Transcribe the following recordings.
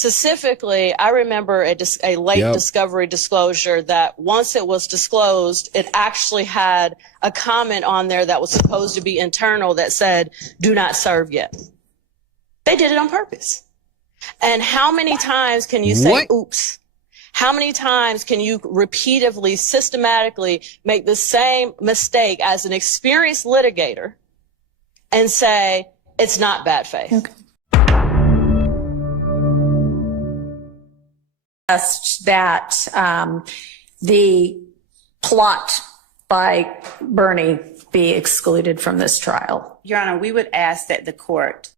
specifically, I remember a late discovery disclosure that once it was disclosed, it actually had a comment on there that was supposed to be internal that said, "Do not serve yet." They did it on purpose. And how many times can you say, oops? How many times can you repeatedly, systematically make the same mistake as an experienced litigator and say it's not bad faith? Okay. That the plot by Bernie be excluded from this trial. Your Honor, we would ask that the court.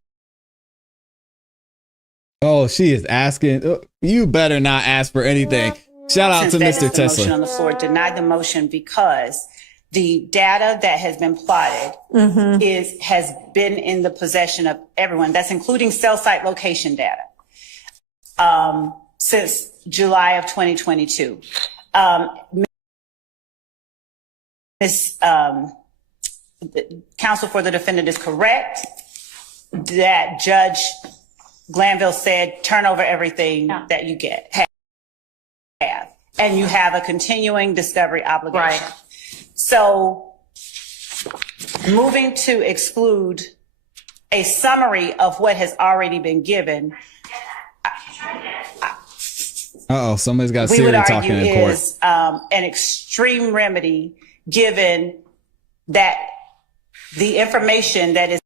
Oh, she is asking. You better not ask for anything. Shout out to Mr. Tesla. Motion on the floor, denied the motion because the data that has been plotted has been in the possession of everyone. That's including cell site location data since July of 2022. Counsel for the defendant is correct that Judge Glanville said, turn over everything that you have, and you have a continuing discovery obligation. Right. So moving to exclude a summary of what has already been given. Uh-oh, somebody's got Siri talking in court. Is an extreme remedy given that the information that is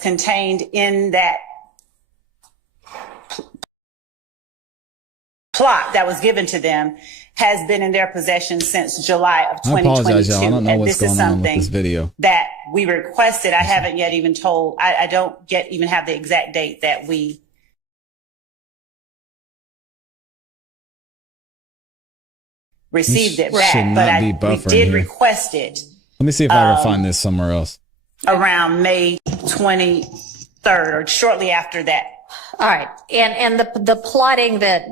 contained in that plot that was given to them has been in their possession since July of 2022. I apologize, y'all. I don't know what's going on with this video. That we requested. I haven't yet even told. I don't yet even have the exact date that we received it back, but we did request it. Let me see if I can find this somewhere else. Around May 23rd or shortly after that. All right. And the plotting that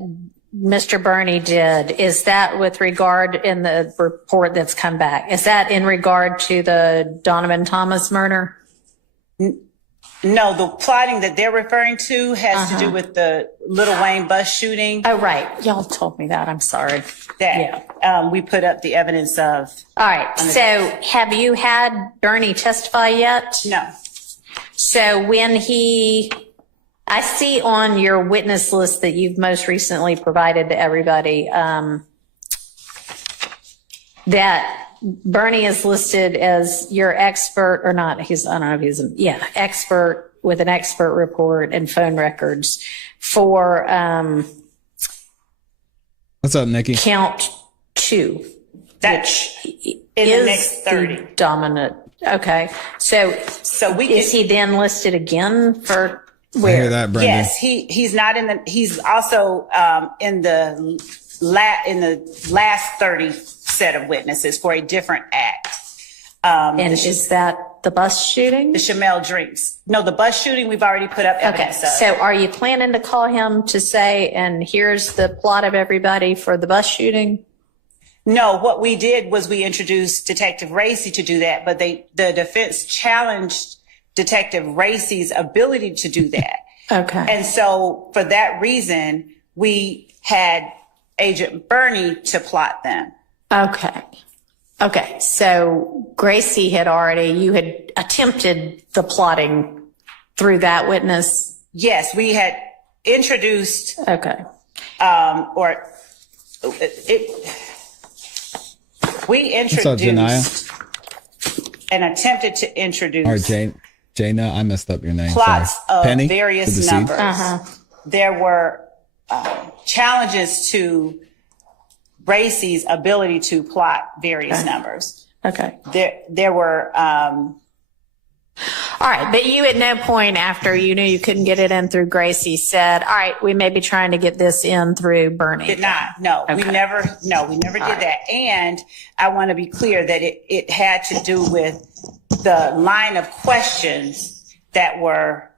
Mr. Bernie did, is that with regard in the report that's come back? Is that in regard to the Donovan Thomas murder? No, the plotting that they're referring to has to do with the Little Wayne bus shooting. Oh, right. Y'all told me that. I'm sorry. That we put up the evidence of. All right. So have you had Bernie testify yet? No. So when I see on your witness list that you've most recently provided to everybody, that Bernie is listed as your expert or not. I don't know if he's expert with an expert report and phone records for, what's up, Nikki? Count 2. That's in the next 30. Dominant. Okay. So is he then listed again for where? I hear that, Brenda. Yes, he's not in the, he's also in the last 30 set of witnesses for a different act. And is that the bus shooting? The Chamel drinks. No, the bus shooting we've already put up evidence of. So are you planning to call him to say, and here's the plot of everybody for the bus shooting? No, what we did was we introduced Detective Racy to do that, but the defense challenged Detective Racy's ability to do that. Okay. And so for that reason, we had Agent Bernie to plot them. Okay. Okay. So Gracie you had attempted the plotting through that witness? Yes, we had introduced. Okay. We introduced and attempted to introduce. All right, Jaina, I messed up your name. Plots of Penny, various numbers. There were challenges to Racy's ability to plot various numbers. Okay. There were. All right, but you at no point after you knew you couldn't get it in through Gracie said, all right, we may be trying to get this in through Bernie. Did not. No, okay. we never did that. And I want to be clear that it had to do with the line of questions that were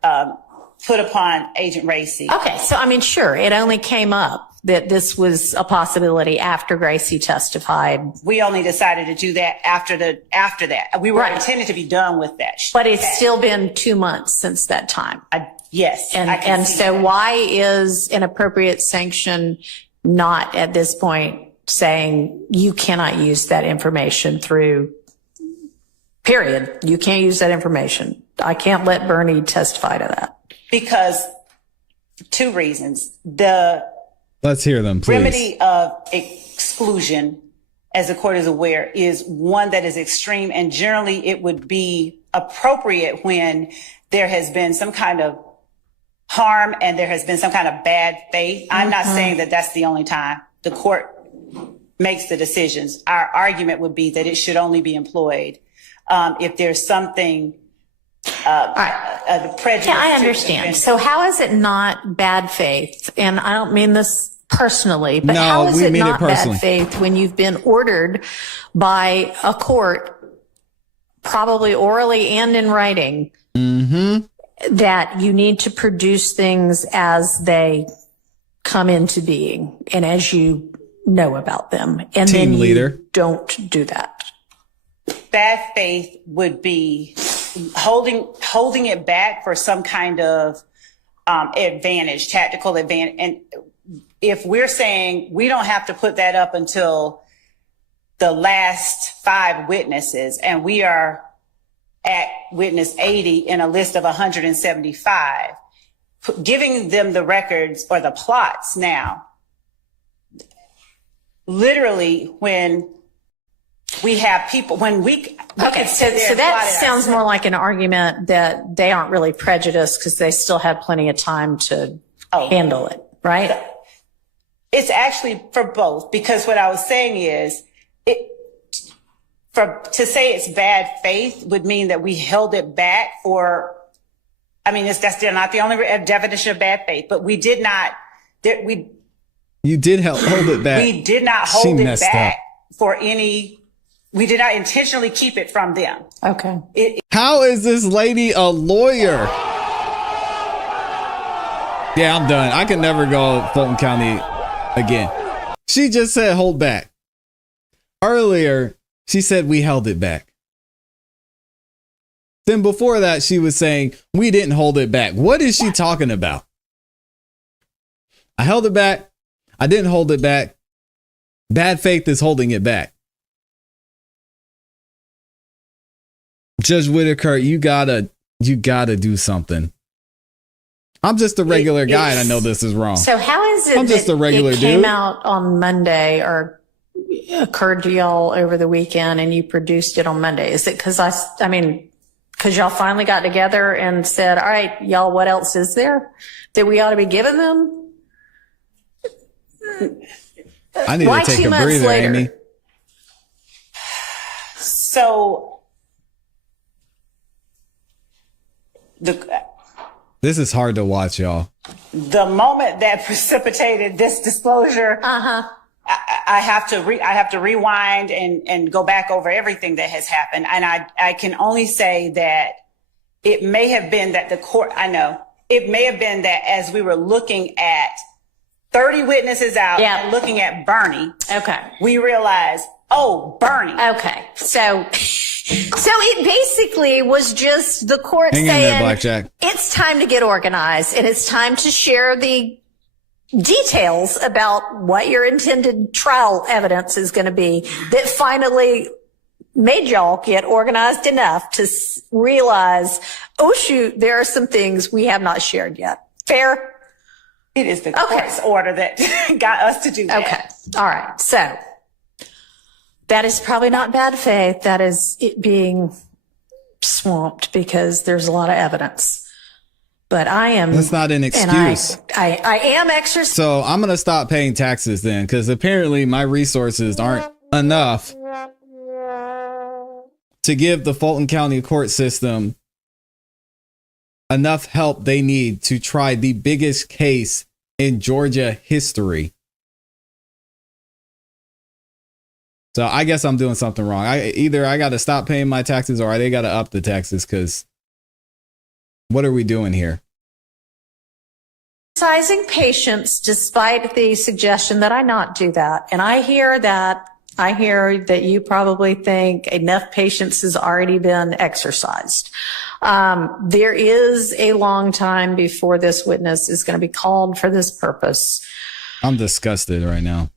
put upon Agent Racy. Okay, so I mean, sure, it only came up that this was a possibility after Gracie testified. We only decided to do that after that. We were intended to be done with that. But it's still been 2 months since that time. Yes. And so why is an appropriate sanction not at this point saying you cannot use that information through, period. You can't use that information. I can't let Bernie testify to that. Because two reasons. Let's hear them, please. Remedy of exclusion, as the court is aware, is one that is extreme, and generally it would be appropriate when there has been some kind of harm and there has been some kind of bad faith. I'm not saying that that's the only time the court makes the decisions. Our argument would be that it should only be employed if there's something prejudice. Yeah, I understand. So how is it not bad faith? And I don't mean this personally, but how is it not bad faith when you've been ordered by a court, probably orally and in writing, that you need to produce things as they come into being and as you know about them, and Team then leader. you don't do that? Bad faith would be holding it back for some kind of advantage, tactical advantage. And if we're saying we don't have to put that up until the last 5 witnesses, and we are at witness 80 in a list of 175, giving them the records or the plots now, literally when we have people, when we okay, so that sounds more like an argument that they aren't really prejudiced because they still have plenty of time to handle it, right? It's actually for both, because what I was saying is, to say it's bad faith would mean that we held it back for, I mean, that's not the only definition of bad faith, but we did not, you did hold it back. We did not hold it back for any, we did not intentionally keep it from them. Okay. How is this lady a lawyer? Yeah, I'm done. I can never go Fulton County again. She just said hold back. Earlier, she said we held it back. Then before that, she was saying we didn't hold it back. What is she talking about? I held it back. I didn't hold it back. Bad faith is holding it back. Judge Whitaker, you gotta do something. I'm just a regular guy and I know this is wrong. So how is it I'm just a regular it came out on Monday or occurred to y'all over the weekend and you produced it on Monday? Is it because because y'all finally got together and said, all right, y'all, what else is there that we ought to be giving them? I need to take a breather, Amy. So this is hard to watch, y'all. The moment that precipitated this disclosure, I have to rewind and go back over everything that has happened. And I can only say that it may have been that the court, it may have been that as we were looking at 30 witnesses out and looking at Bernie, we realized, Bernie. Okay. So it basically was just the court saying, it's time to get organized and it's time to share the details about what your intended trial evidence is going to be that finally made y'all get organized enough to realize, oh shoot, there are some things we have not shared yet. Fair? It is the court's order that got us to do that. Okay. All right. So that is probably not bad faith. That is it being swamped because there's a lot of evidence. But I am. That's not an excuse. I am exercising. So I'm going to stop paying taxes then, because apparently my resources aren't enough to give the Fulton County court system enough help they need to try the biggest case in Georgia history. So I guess I'm doing something wrong. Either I got to stop paying my taxes or they got to up the taxes, because what are we doing here? Exercising patience despite the suggestion that I not do that. And I hear that I hear that you probably think enough patience has already been exercised. There is a long time before this witness is going to be called for this purpose. I'm disgusted right now.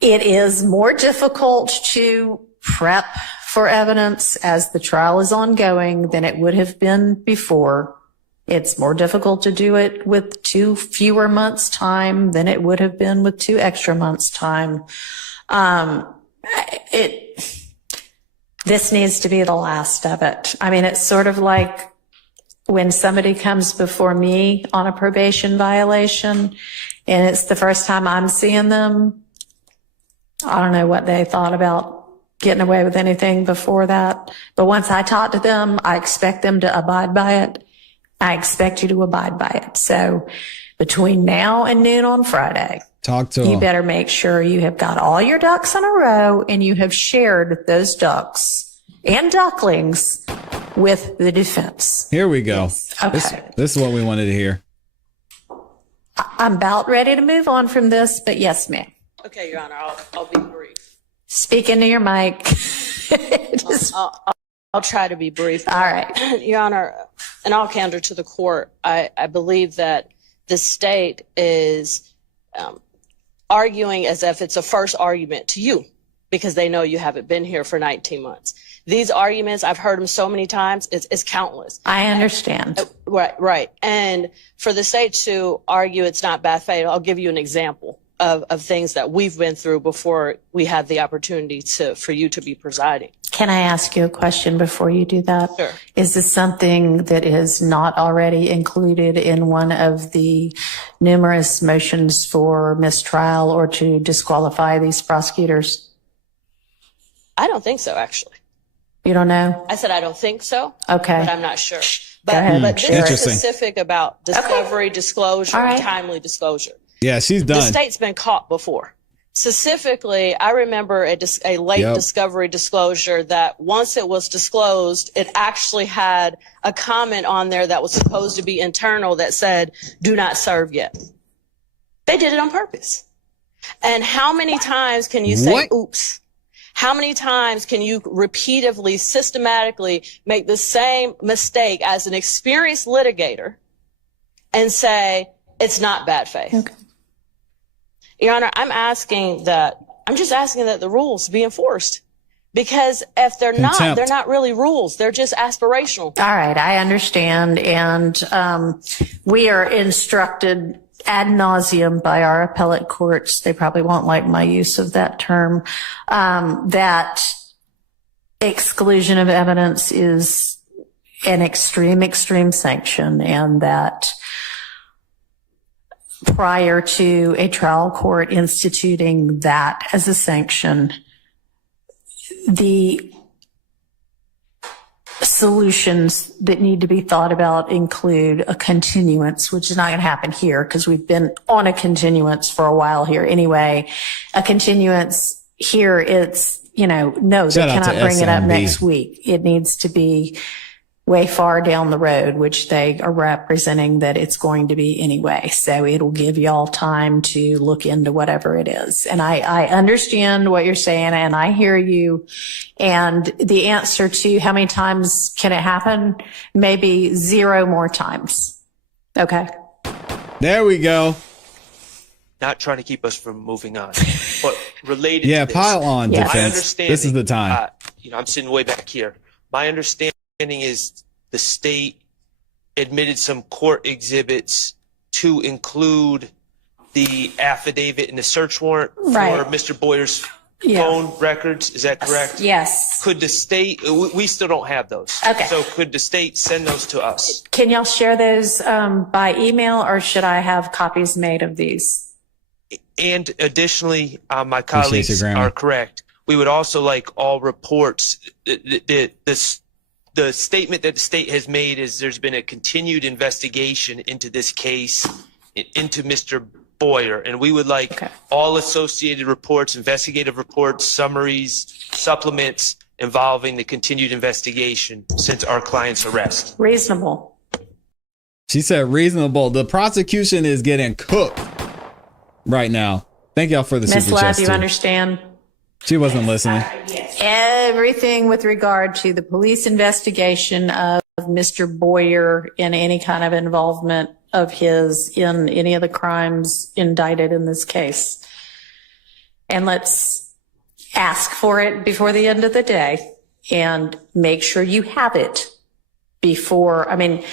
It is more difficult to prep for evidence as the trial is ongoing than it would have been before. It's more difficult to do it with 2 fewer months' time than it would have been with 2 extra months' time. This needs to be the last of it. I mean, it's sort of like when somebody comes before me on a probation violation and it's the first time I'm seeing them. I don't know what they thought about getting away with anything before that. But once I talk to them, I expect them to abide by it. I expect you to abide by it. So between now and noon on Friday, talk to you them. better make sure you have got all your ducks in a row and you have shared those ducks and ducklings with the defense. Here we go. Yes. Okay. This is what we wanted to hear. I'm about ready to move on from this, but yes, ma'am. Okay, Your Honor, I'll be brief. Speak into your mic. I'll try to be brief. All right. Your Honor, in all candor to the court, I believe that the state is arguing as if it's a first argument to you because they know you haven't been here for 19 months. These arguments, I've heard them so many times, it's countless. I understand. Right. And for the state to argue it's not bad faith, I'll give you an example of things that we've been through before we had the opportunity for you to be presiding. Can I ask you a question before you do that? Sure. Is this something that is not already included in one of the numerous motions for mistrial or to disqualify these prosecutors? I don't think so, actually. You don't know? I said I don't think so. Okay. But I'm not sure. Go ahead. But this is Interesting. specific about discovery, disclosure, All right. and timely disclosure. Yeah, she's The done. state's been caught before. Specifically, I remember a late discovery disclosure that once it was disclosed, it actually had a comment on there that was supposed to be internal that said, "Do not serve yet." They did it on purpose. And how many times can you say, What? oops? How many times can you repeatedly, systematically make the same mistake as an experienced litigator and say, it's not bad faith? Okay. Your Honor, I'm just asking that the rules be enforced. Because if they're not, Contempt. they're not really rules. They're just aspirational. All right. I understand. And we are instructed ad nauseum by our appellate courts. They probably won't like my use of that term. That exclusion of evidence is an extreme sanction, and that prior to a trial court instituting that as a sanction, the solutions that need to be thought about include a continuance, which is not going to happen here because we've been on a continuance for a while here anyway. A continuance here, it's, no, they Shout out to cannot bring it up SMB. next week. It needs to be way far down the road, which they are representing that it's going to be anyway. So it'll give y'all time to look into whatever it is. And I understand what you're saying and I hear you. And the answer to how many times can it happen? Maybe 0 more times. Okay. There we go. Not trying to keep us from moving on, but related Yeah, to this, pile on, Yes. my defense. understanding, This is the time. I'm sitting way back here. My understanding is the state admitted some court exhibits to include the affidavit and the search warrant Right. for Mr. Boyer's Yeah. phone records. Is that correct? Yes. Could the state, we still don't have those. Okay. So could the state send those to us? Can y'all share those by email or should I have copies made of these? And additionally, my Appreciate colleagues you, Grandma. are correct. We would also like all reports. The statement that the state has made is there's been a continued investigation into this case, into Mr. Boyer, and we would like all associated reports, investigative reports, summaries, supplements involving the continued investigation since our client's arrest. Reasonable. She said reasonable. The prosecution is getting cooked right now. Thank y'all for the Ms. super Love, chats you too. understand? She wasn't listening. Everything with regard to the police investigation of Mr. Boyer and any kind of involvement of his in any of the crimes indicted in this case. And let's ask for it before the end of the day and make sure you have it before, I mean,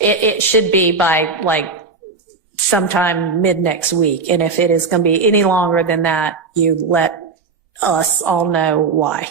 it should be by like sometime mid next week. And if it is going to be any longer than that, you let us all know why.